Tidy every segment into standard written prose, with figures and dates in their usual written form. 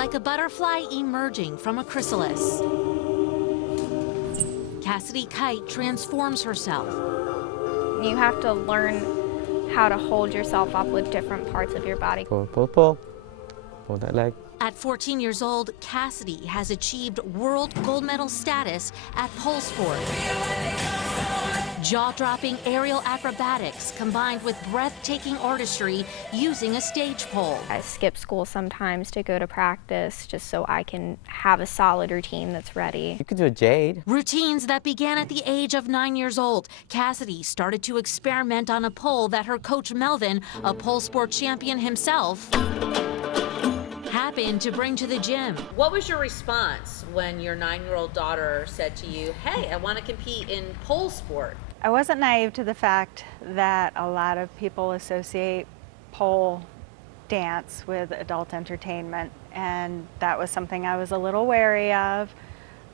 like a butterfly emerging from a chrysalis. Cassidy Kite transforms herself. You have to learn how to hold yourself up with different parts of your body. Pull, pull, pull. Pull that leg. At 14 years old, Cassidy has achieved world gold medal status at pole sport. Jaw-dropping aerial acrobatics combined with breathtaking artistry using a stage pole. I skip school sometimes to go to practice just so I can have a solid routine that's ready. You could do a jade. Routines that began at the age of 9 years old. Cassidy started to experiment on a pole that her coach Melvin, a pole sport champion himself, happened to bring to the gym. What was your response when your 9-year-old daughter said to you, hey, I want to compete in pole sport? I wasn't naive to the fact that a lot of people associate pole dance with adult entertainment, and that was something I was a little wary of.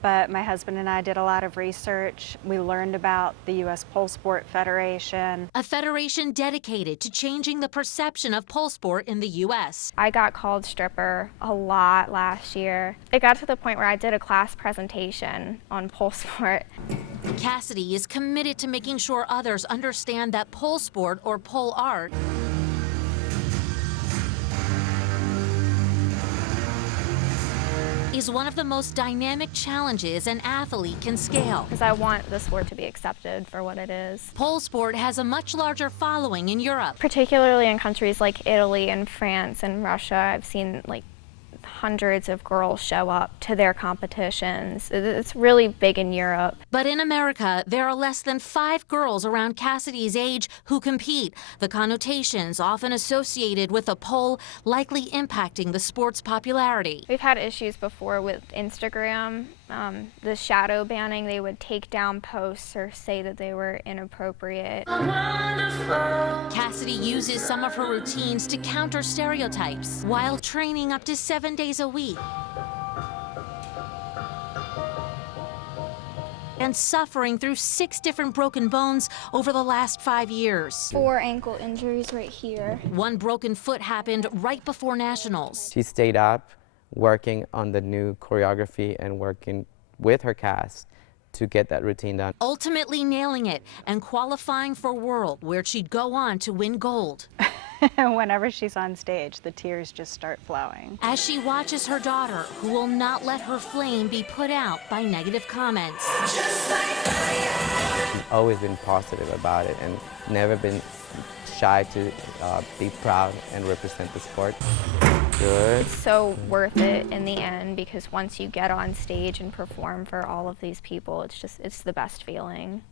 But my husband and I did a lot of research. We learned about the U.S. Pole Sport Federation. A federation dedicated to changing the perception of pole sport in the U.S. I got called stripper a lot last year. It got to the point where I did a class presentation on pole sport. Cassidy is committed to making sure others understand that pole sport or pole art is one of the most dynamic challenges an athlete can scale. Because I want the sport to be accepted for what it is. Pole sport has a much larger following in Europe. Particularly in countries like Italy and France and Russia, I've seen like hundreds of girls show up to their competitions. It's really big in Europe. But in America, there are less than 5 girls around Cassidy's age who compete. The connotations often associated with a pole likely impacting the sport's popularity. We've had issues before with Instagram. The shadow banning, they would take down posts or say that they were inappropriate. Cassidy uses some of her routines to counter stereotypes while training up to 7 days a week and suffering through 6 different broken bones over the last 5 years. 4 ankle injuries right here. One broken foot happened right before nationals. She stayed up working on the new choreography and working with her cast to get that routine done. Ultimately nailing it and qualifying for World, where she'd go on to win gold. Whenever she's on stage, the tears just start flowing. As she watches her daughter, who will not let her flame be put out by negative comments. She's always been positive about it and never been shy to be proud and represent the sport. Good. It's so worth it in the end, because once you get on stage and perform for all of these people, it's the best feeling.